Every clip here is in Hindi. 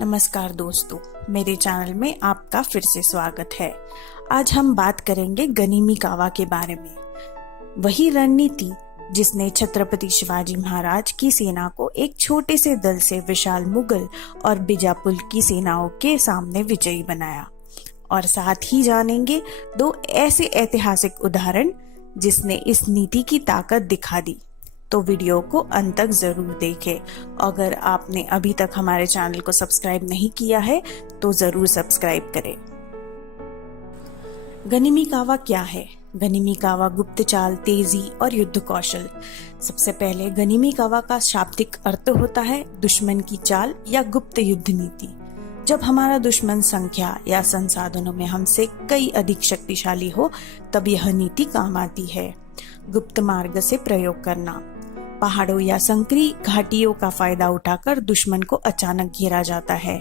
नमस्कार दोस्तों, मेरे चैनल में आपका फिर से स्वागत है। आज हम बात करेंगे गनिमी कावा के बारे में। वही रणनीति जिसने छत्रपति शिवाजी महाराज की सेना को एक छोटे से दल से विशाल मुगल और बीजापुर की सेनाओं के सामने विजयी बनाया। और साथ ही जानेंगे दो ऐसे ऐतिहासिक उदाहरण जिसने इस नीति की ताकत दिखा दी। तो वीडियो को अंत तक जरूर देखें। अगर आपने अभी तक हमारे चैनल को सब्सक्राइब नहीं किया है तो जरूर सब्सक्राइब करें। गनिमी कावा क्या है? गनिमी कावा गुप्त चाल, तेजी और युद्ध कौशल। सबसे पहले गनिमी कावा का शाब्दिक अर्थ होता है दुश्मन की चाल या गुप्त युद्ध नीति। जब हमारा दुश्मन संख्या या संसाधनों में हमसे कई अधिक शक्तिशाली हो तब यह नीति काम आती है। गुप्त मार्ग से प्रयोग करना। पहाड़ों या संकरी घाटियों का फायदा उठाकर दुश्मन को अचानक घेरा जाता है।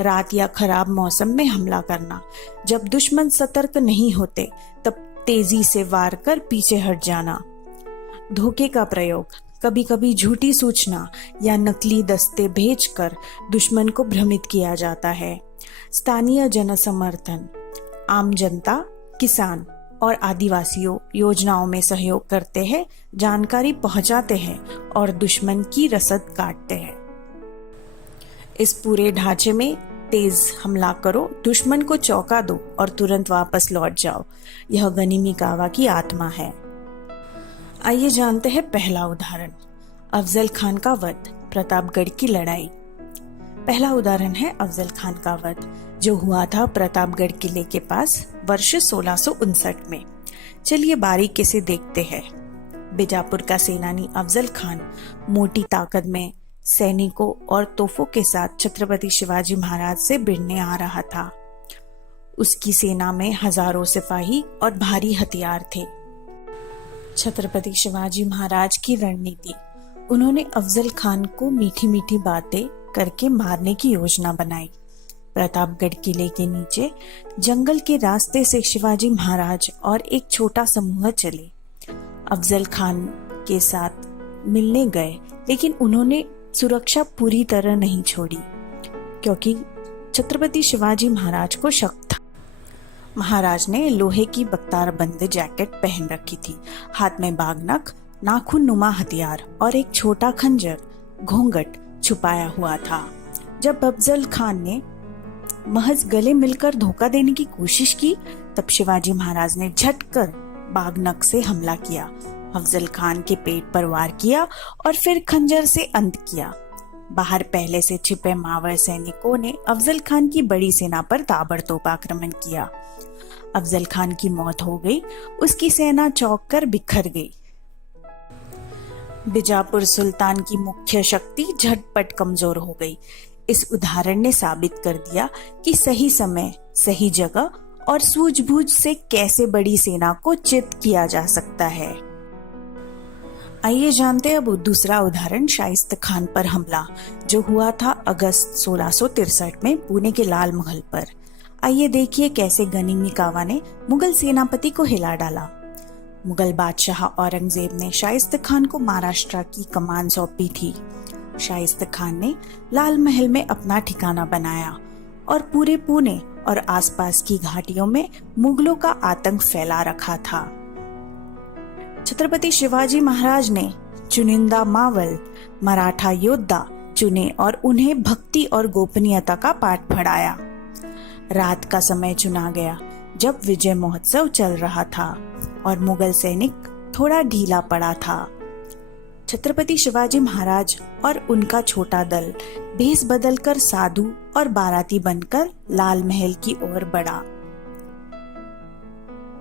रात या खराब मौसम में हमला करना। जब दुश्मन सतर्क नहीं होते तब तेजी से वार कर पीछे हट जाना। धोखे का प्रयोग। कभी कभी झूठी सूचना या नकली दस्ते भेजकर दुश्मन को भ्रमित किया जाता है। स्थानीय जनसमर्थन। आम जनता, किसान और आदिवासियों योजनाओं में सहयोग करते हैं, जानकारी पहुंचाते हैं और दुश्मन की रसद काटते हैं। इस पूरे ढांचे में तेज हमला करो, दुश्मन को चौंका दो और तुरंत वापस लौट जाओ। यह गनिमी कावा की आत्मा है। आइए जानते हैं पहला उदाहरण। अफजल खान का वध, प्रतापगढ़ की लड़ाई। पहला उदाहरण है अफजल खान का वध, जो हुआ था प्रतापगढ़ किले के पास वर्ष 1659 में। चलिए बारीकी से देखते हैं। बीजापुर का सेनानी अफजल खान मोटी ताकत में सैनिकों और तोपों के साथ छत्रपति शिवाजी महाराज से भिड़ने आ रहा था। उसकी सेना में हजारों सिपाही और भारी हथियार थे। छत्रपति शिवाजी महाराज की रणनीति। उन्होंने अफजल खान को मीठी मीठी बातें करके मारने की योजना बनाई। प्रतापगढ़ किले के नीचे जंगल के रास्ते से शिवाजी महाराज और एक छोटा समूह चले। अफजल खान के साथ मिलने गए, लेकिन उन्होंने सुरक्षा पूरी तरह नहीं छोड़ी क्योंकि छत्रपति शिवाजी महाराज को शक था। महाराज ने लोहे की बख्तार बंद जैकेट पहन रखी थी, हाथ में बागनक, नाखून नुमा हथियार और एक छोटा खंजर घूंघट छुपाया हुआ था। जब अफजल खान ने महज गले मिलकर धोखा देने की कोशिश की तब शिवाजी महाराज ने झटकर बागनक से हमला किया, अफजल खान के पेट पर वार किया और फिर खंजर से अंत किया। बाहर पहले से छिपे मावर सैनिकों ने अफजल खान की बड़ी सेना पर ताबड़तोड़ आक्रमण किया। अफजल खान की मौत हो गई, उसकी सेना चौंक कर बिखर गई। बीजापुर सुल्तान की मुख्य शक्ति झटपट कमजोर हो गई। इस उदाहरण ने साबित कर दिया कि सही समय, सही जगह और सूझबूझ से कैसे बड़ी सेना को चित किया जा सकता है। आइए जानते हैं अब दूसरा उदाहरण, शाइस्त खान पर हमला, जो हुआ था अगस्त 1663 में पुणे के लाल महल पर। आइए देखिए कैसे गनिमी कावा ने मुगल सेनापति को हिला डाला। मुगल बादशाह औरंगजेब ने शाइस्त खान को महाराष्ट्र की कमान सौंपी थी। शाइस्त खान ने लाल महल में अपना ठिकाना बनाया और पूरे पुणे और आसपास की घाटियों में मुगलों का आतंक फैला रखा था। छत्रपति शिवाजी महाराज ने चुनिंदा मावल मराठा योद्धा चुने और उन्हें भक्ति और गोपनीयता का पाठ पढ़ाया। रात का समय चुना गया जब विजय महोत्सव चल रहा था और मुगल सैनिक थोड़ा ढीला पड़ा था। छत्रपति शिवाजी महाराज और उनका छोटा दल भेष बदलकर साधु और बाराती बनकर लाल महल की ओर बढ़ा।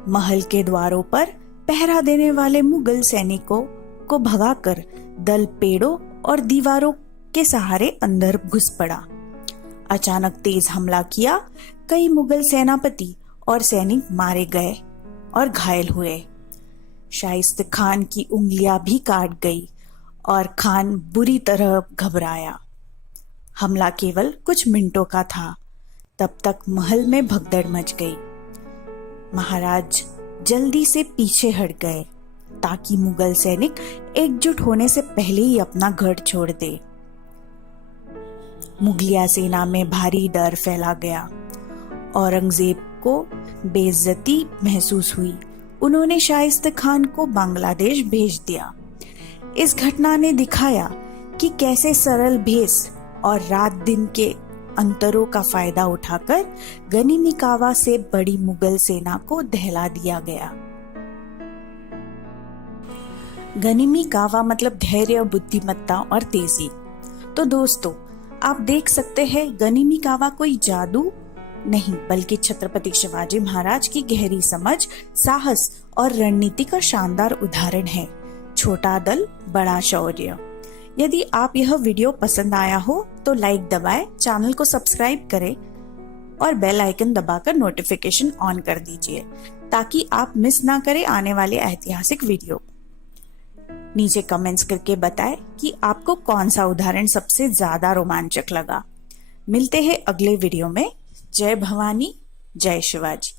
महल के द्वारों पर पहरा देने वाले मुगल सैनिकों को भगाकर दल पेड़ों और दीवारों के सहारे अंदर घुस पड़ा। अचानक तेज हमला किया। कई मुगल सेनापति और सैनिक मारे गए और घायल हुए। शाइस्त खान की उंगलियां भी काट गई और खान बुरी तरह घबराया। हमला केवल कुछ मिनटों का था, तब तक महल में भगदड़ मच गई। महाराज जल्दी से पीछे हट गए ताकि मुगल सैनिक एकजुट होने से पहले ही अपना गढ़ छोड़ दे। मुगलिया सेना में भारी डर फैला गया। औरंगजेब को बेइज्जती महसूस हुई। उन्होंने शाइस्ता खान को बांग्लादेश भेज दिया। इस घटना ने दिखाया कि कैसे सरल भेष और रात दिन के अंतरों का फायदा उठाकर गनिमी कावा से बड़ी मुगल सेना को दहला दिया गया। गनिमी कावा मतलब धैर्य, बुद्धिमत्ता और तेजी। तो दोस्तों, आप देख सकते हैं गनिमी कावा कोई जादू नहीं बल्कि छत्रपति शिवाजी महाराज की गहरी समझ, साहस और रणनीति का शानदार उदाहरण है। छोटा दल, बड़ा शौर्य। यदि आप यह वीडियो पसंद आया हो तो लाइक दबाएं, चैनल को सब्सक्राइब करें और बेल आइकन दबाकर नोटिफिकेशन ऑन कर दीजिए ताकि आप मिस ना करें आने वाले ऐतिहासिक वीडियो। नीचे कमेंट्स करके बताएं कि आपको कौन सा उदाहरण सबसे ज्यादा रोमांचक लगा। मिलते हैं अगले वीडियो में। जय भवानी, जय शिवाजी।